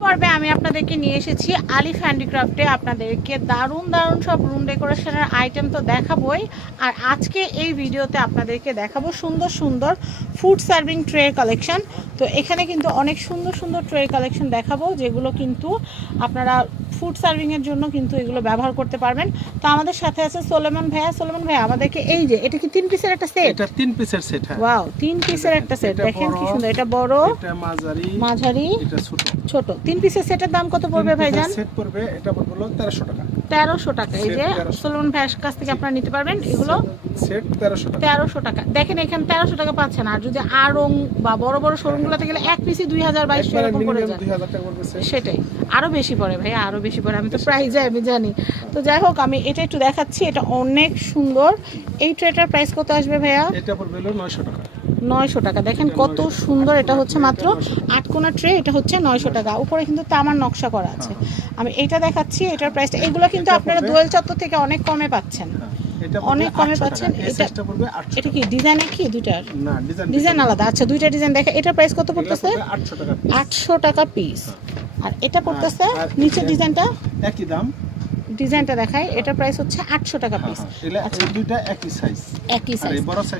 পর্বে আমি আপনাদেরকে নিয়ে এসেছি আলিফ হ্যান্ডিক্রাফটে আপনাদেরকে দারুণ দারুণ সব রুম ডেকোরেশনের আইটেম তো দেখাবোই। আর আজকে এই ভিডিওতে আপনাদেরকে দেখাবো সুন্দর সুন্দর ফুড সার্ভিং ট্রে কালেকশন তো এখানে কিন্তু অনেক সুন্দর সুন্দর ট্রে কালেকশন দেখাবো যেগুলো কিন্তু আপনারা ফুড সার্ভিংয়ের জন্য কিন্তু এগুলো ব্যবহার করতে পারবেন। তো আমাদের সাথে আছে সোলেমন ভাইয়া। সোলেমন ভাইয়া আমাদেরকে এই যে এটা কি তিন পিসের একটা সেট এটা তিন পিসের সেট হ্যাঁ। ওয়াও তিন পিসের একটা সেট দেখেন কি সুন্দর এটা বড় এটা মাঝারি মাঝারি এটা ছোট। ছোট। তিন পিসের সেটের দাম কত পড়বে ভাইজান? সেট পড়বে এটা পড়বে হলো 1300 টাকা। তেরোশো টাকা এই যে 1300 সোলমন ভাইয়ের কাছ থেকে আপনারা নিতে পারবেন এগুলো সেট 1300 টাকা। তেরোশো টাকা। দেখেন এখানে তেরোশো টাকা পাচ্ছেন আর যদি আড়ং বা বড় বড় শোরুমগুলোতে গেলে এক পিসি দুই হাজার বাইশশো একবারে এরকম পড়ে যায়। 2000 টাকা পড়বে সেটাই। আরও বেশি পড়ে ভাই আরও বেশি পড়ে আমি তো প্রায় যাই আমি জানি। তো যাই হোক আমি এটা একটু দেখাচ্ছি এটা অনেক সুন্দর। এই ট্রেটার প্রাইস কত আসবে ভাইয়া? এটা পড়বে হলো 900 টাকা। নয়শো টাকা। দেখেন কত সুন্দর এটা হচ্ছে মাত্র কোণা আট কোনা ট্রে এটা হচ্ছে নয়শো টাকা। উপরে কিন্তু তামার নকশা করা আছে। আমি এটা দেখাচ্ছি এটার প্রাইসটা এগুলো কিন্তু আপনারা দোয়েল চত্বর থেকে অনেক কমে পাচ্ছেন। হ্যাঁ অনেক কমে পাচ্ছেন, এটা- সাইজটা পড়বে 800 এটা কি ডিজাইন কি দুইটার ডিজাইন আলাদা। আচ্ছা দুইটা ডিজাইন দেখে। এটার প্রাইস কত পড়তেছে? 800 টাকা piece। আটশো টাকা পিস আর এটা পড়তেছে নিচের ডিজাইনটা একই দাম। ডিজাইনটা দেখায় এটার প্রাইস হচ্ছে আটশো টাকা হ্যাঁ, পিস হ্যাঁ। আচ্ছা। দুইটা একই সাইজ একই সাইজ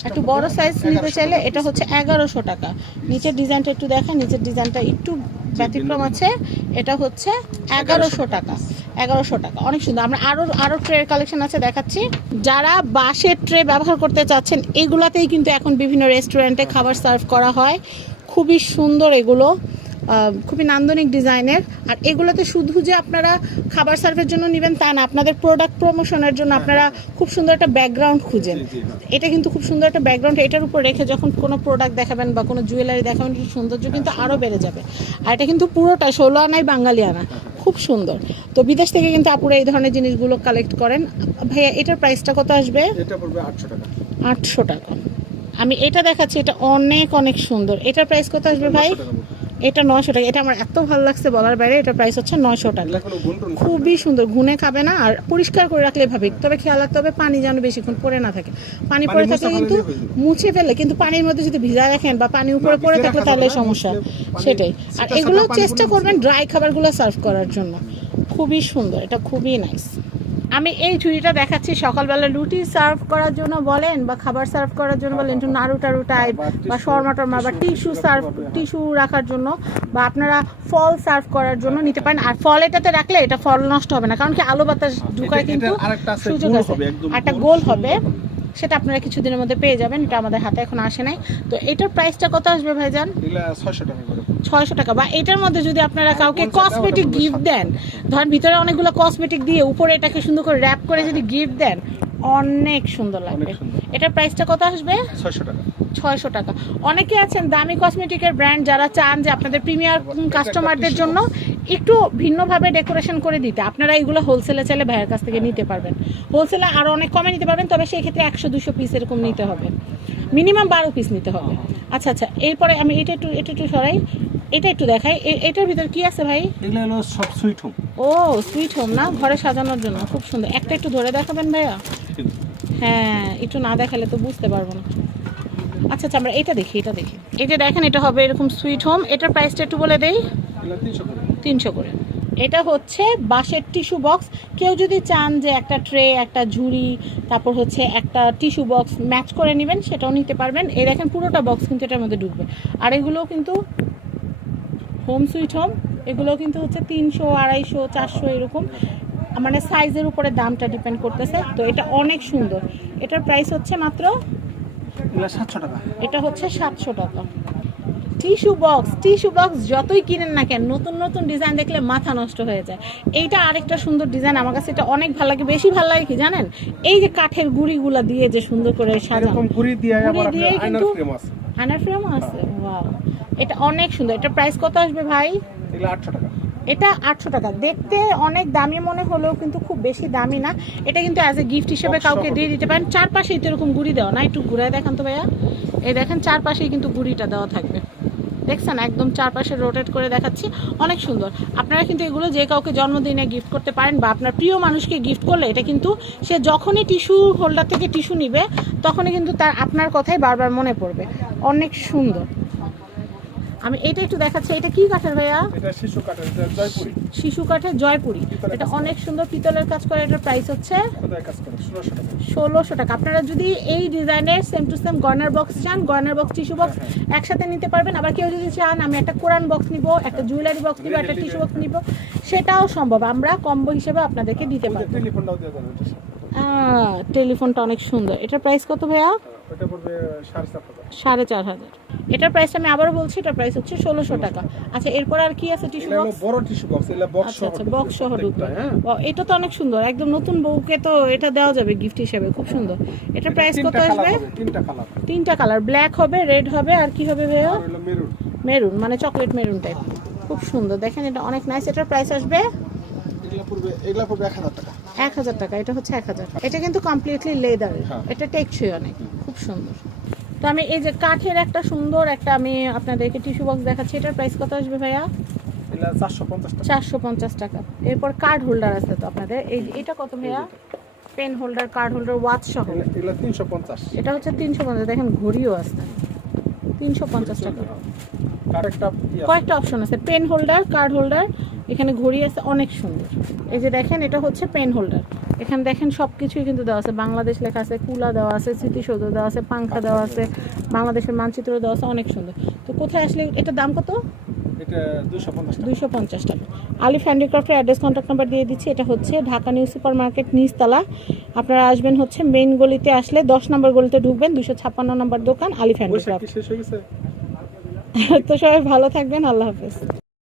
একটু বড় সাইজ নিতে চাইলে এটা হচ্ছে এগারোশো টাকা। নিচের ডিজাইনটা একটু দেখেন নিচের ডিজাইনটা একটু ব্যতিক্রম আছে। এটা হচ্ছে এগারোশো। টাকা। এগারোশো টাকা। অনেক সুন্দর। আমরা আরও আরও ট্রে কালেকশন আছে দেখাচ্ছি। যারা বাঁশের ট্রে ব্যবহার করতে চাচ্ছেন এগুলাতেই কিন্তু এখন বিভিন্ন রেস্টুরেন্টে খাবার সার্ভ করা হয়। খুবই সুন্দর এগুলো। খুবই নান্দনিক ডিজাইনের। আর এগুলোতে শুধু যে আপনারা খাবার সার্ভের জন্য নেবেন তা না আপনাদের প্রোডাক্ট প্রমোশনের জন্য আপনারা খুব সুন্দর একটা ব্যাকগ্রাউন্ড খুঁজেন। হ্যাঁ। এটা কিন্তু খুব সুন্দর একটা ব্যাকগ্রাউন্ড এটার উপর রেখে যখন কোনো প্রোডাক্ট দেখাবেন বা কোনো জুয়েলারি দেখাবেন সৌন্দর্য কিন্তু আরও বেড়ে যাবে। আর এটা কিন্তু পুরোটা ষোলো আনাই বাঙালি আনা খুব সুন্দর। তো বিদেশ থেকে কিন্তু আপুরা এই ধরনের জিনিসগুলো কালেক্ট করেন। ভাইয়া এটার প্রাইসটা কত আসবে? এটা পড়বে 800 টাকা। আটশো টাকা। আমি এটা দেখাচ্ছি এটা অনেক অনেক সুন্দর। এটার প্রাইস কত আসবে ভাই? 900 টাকা পড়বে। এটা নয়শো টাকা। এটা আমার এত ভালো লাগছে বলার বাইরে এটা প্রাইস হচ্ছে নয়শো টাকা। খুবই সুন্দর ঘুনে খাবে না আর পরিষ্কার করে রাখলে ভাবে তবে খেয়াল রাখতে হবে পানি যেন বেশিক্ষণ পড়ে না থাকে। পানি পড়ে থাকলে কিন্তু মুছে ফেলে কিন্তু পানির মধ্যে যদি ভিজা রাখেন বা পানি উপরে পড়ে থাকলে তাহলে সমস্যা। সেটাই। আর এগুলো চেষ্টা করবেন ড্রাই খাবারগুলো সার্ভ করার জন্য। খুবই সুন্দর এটা খুবই নাইস আমি এই ঝুড়িটা দেখাচ্ছি সকালবেলা রুটি সার্ভ করার জন্য বলেন বা খাবার সার্ভ করার জন্য বলেন একটু নাড়ু টাড়ু টাইপ বা শর্মা টর্মা বা টিস্যু সার্ভ। টিস্যু রাখার জন্য বা আপনারা ফল সার্ভ করার জন্য নিতে পারেন আর ফল এটাতে রাখলে এটা ফল নষ্ট হবে না কারণ কি আলো বাতাস ঢুকায় কিন্তু সুযোগ আছে একটা। গোল হবে সেটা আপনারা কিছুদিনের মধ্যে পেয়ে যাবেন এটা আমাদের হাতে এখন আসে নাই। তো এটার প্রাইসটা কত আসবে ভাইজান? এগুলা 600 টাকা ছয়শো টাকা। বা এটার মধ্যে যদি আপনারা কাউকে কসমেটিক গিফট দেন ধরেন ভিতরে অনেকগুলো কসমেটিক দিয়ে উপরে এটাকে সুন্দর করে র্যাপ করে যদি গিফট দেন অনেক সুন্দর লাগবে। এটার প্রাইসটা কত আসবে? 600 টাকা। ছয়শো টাকা। অনেকে আছেন দামি কসমেটিকের ব্র্যান্ড যারা চান যে আপনাদের প্রিমিয়ার কাস্টমারদের জন্য একটু ভিন্নভাবে ডেকোরেশন করে দিতে। আপনারা এগুলো হোলসেলে চাইলে ভাইয়ের কাছ থেকে নিতে পারবেন। হোলসেলে আরও অনেক কমে নিতে পারবেন তবে সেই ক্ষেত্রে একশো দুশো পিস এরকম নিতে হবে। মিনিমাম বারো পিস নিতে হবে। আচ্ছা আচ্ছা এরপরে আমি এটা একটু এটা একটু সরাই। এটা একটু দেখাই। এটার ভিতর কি আছে ভাই? এগুলা হলো সব সুইট হোম ও সুইট হোম না? ঘরে সাজানোর জন্য। খুব সুন্দর। একটা একটু ধরে দেখাবেন ভাইয়া? হ্যাঁ একটু না দেখালে তো বুঝতে পারব না। আচ্ছা আচ্ছা আমরা এটা দেখি এটা দেখি। এই যে দেখেন এটা হবে এরকম সুইট হোম এটার প্রাইসটা একটু বলে দেই। এগুলা 300 করে। তিনশো করে। এটা হচ্ছে বাঁশের টিস্যু বক্স কেউ যদি চান যে একটা ট্রে একটা ঝুড়ি তারপর হচ্ছে একটা টিস্যু বক্স ম্যাচ করে নেবেন সেটাও নিতে পারবেন। এই দেখেন পুরোটা বক্স কিন্তু এটার মধ্যে ঢুকবে। আর এগুলো কিন্তু হোম সুইট হোম এগুলো কিন্তু হচ্ছে তিনশো আড়াইশো চারশো এরকম। মানে সাইজের উপরে দামটা ডিপেন্ড করতেছে। তো এটা অনেক সুন্দর। এটার প্রাইস হচ্ছে মাত্র সাতশো টাকা। এটা হচ্ছে সাতশো টাকা। টিস্যু বক্স টিস্যু বক্স যতই কিনেন না কেন নতুন নতুন ডিজাইন দেখলে মাথা নষ্ট হয়ে যায়। এইটা আরেকটা সুন্দর ডিজাইন আমার কাছে এটা অনেক ভালো লাগে। বেশি ভালো লাগে কি জানেন? এই যে কাঠের গুড়িগুলা দিয়ে যে সুন্দর করে সাজানো। গুড়ি দিয়ে দিয়েই আয়নার কিন্তু- ফ্রেম আছে। আনার ফ্রেম আছে। ওয়াও এটা অনেক সুন্দর। এটা প্রাইস কত আসবে ভাই? আটশো টাকা। এটা আটশো টাকা। দেখতে অনেক দামি মনে হলেও কিন্তু খুব বেশি দামি না। এটা কিন্তু অ্যাজ এ গিফট হিসেবে কাউকে দিয়ে দিতে পারেন। চারপাশেই তো এরকম গুড়ি দেওয়া না। একটু ঘুরায় দেখান তো ভাইয়া। এই দেখেন চারপাশেই কিন্তু গুড়িটা দেওয়া থাকবে। দেখছেন? একদম চারপাশে রোটেট করে দেখাচ্ছি। অনেক সুন্দর। আপনারা কিন্তু এগুলো যে কাউকে জন্মদিনে গিফট করতে পারেন বা আপনার প্রিয় মানুষকে গিফট করলে এটা কিন্তু সে যখনই টিস্যু হোল্ডার থেকে টিস্যু নিবে তখনই কিন্তু তার আপনার কথাই বারবার মনে পড়বে। অনেক সুন্দর। আমি এটা একটু দেখাচ্ছি এটা কি কাঠের ভাইয়া? এটা শিশু কাঠের জয়পুরি। শিশু কাঠের জয়পুরি। এটা অনেক সুন্দর পিতলের কাজ করে এটার প্রাইস হচ্ছে ষোলোশো টাকা। আপনারা যদি এই ডিজাইনের সেম টু সেম গয়নার বক্স চান গয়নার বক্স টিস্যু বক্স একসাথে নিতে পারবেন। আবার কেউ যদি চান আমি একটা কোরআন বক্স নিব একটা জুয়েলারি বক্স নিব একটা টিস্যু বক্স নিব সেটাও সম্ভব। আমরা কম্বো হিসেবে আপনাদেরকে দিতে পারব। আহ, টেলিফোনটা অনেক সুন্দর। এটার প্রাইস কত ভাইয়া? সাড়ে চার হাজার। এটার প্রাইস আমি আবারও বলছি এটার প্রাইস হচ্ছে ষোলোশো টাকা। আচ্ছা এরপর আর কি আছে টিস্যু বক্স বড় টিস্যু বক্স এটা বক্স আচ্ছা আচ্ছা বক্স সহ ঢুকবে। প্রত্যেকটা, হ্যাঁ। এটা তো অনেক সুন্দর। একদম নতুন বউকে তো এটা দেওয়া যাবে গিফট হিসেবে খুব সুন্দর। এটার প্রাইস কত আসবে? তিনটা কালার তিনটা কালার ব্ল্যাক হবে রেড হবে আর কি হবে ভাইয়া? মেরুন মেরুন মানে চকলেট মেরুন টাইপ খুব সুন্দর। দেখেন এটা অনেক নাইস এটার প্রাইস আসবে? এগুলা পড়বে এগুলা পড়বে এক হাজার টাকা। এক হাজার টাকা এটা হচ্ছে এক হাজার। এটা কিন্তু কমপ্লিটলি লেদারের হ্যাঁ। এটা টেকসই অনেক খুব সুন্দর। তো আমি এই যে কাঠের একটা সুন্দর একটা আমি আপনাদেরকে টিস্যু বক্স দেখাচ্ছি এটার প্রাইস কত আসবে ভাইয়া? চারশো পঞ্চাশ টাকা। এরপর কার্ড হোল্ডার আছে তো আপনাদের। এই এটা কত ভাইয়া? Pen holder card holder watch সহ। তিনশো পঞ্চাশ। এটা হচ্ছে তিনশো পঞ্চাশ দেখেন ঘড়িও আছে। তিনশো পঞ্চাশ টাকা। কারেক্টটা কয়েকটা অপশন আছে পেন হোল্ডার কার্ড হোল্ডার এখানে ঘড়ি আছে অনেক সুন্দর। এই যে দেখেন এটা হচ্ছে পেন হোল্ডার এখানে দেখেন সব কিছুই কিন্তু দেওয়া আছে। বাংলাদেশ লেখা আছে কুলা দেওয়া আছে স্মৃতিসৌধ দেওয়া আছে পাংখা দেওয়া আছে বাংলাদেশের মানচিত্র দেওয়া আছে অনেক সুন্দর। তো কোথায় আসলে এটার দাম কত? দুশো পঞ্চাশ টাকা। দুইশো পঞ্চাশ টাকা। আলিফ হ্যান্ডিক্রাফ্টের অ্যাড্রেস কন্ট্যাক্ট নাম্বার দিয়ে দিচ্ছি। এটা হচ্ছে ঢাকা নিউ সুপার মার্কেট নিচতলা। আপনারা আসবেন হচ্ছে মেইন গলিতে আসলে দশ নম্বর গলিতে ঢুকবেন দুশো ছাপ্পান্ন নম্বর দোকান আলিফ বৈশাখ হ্যান্ডিক্রাফ্ট হয়ে তো সবাই ভালো থাকবেন আল্লাহ হাফেজ।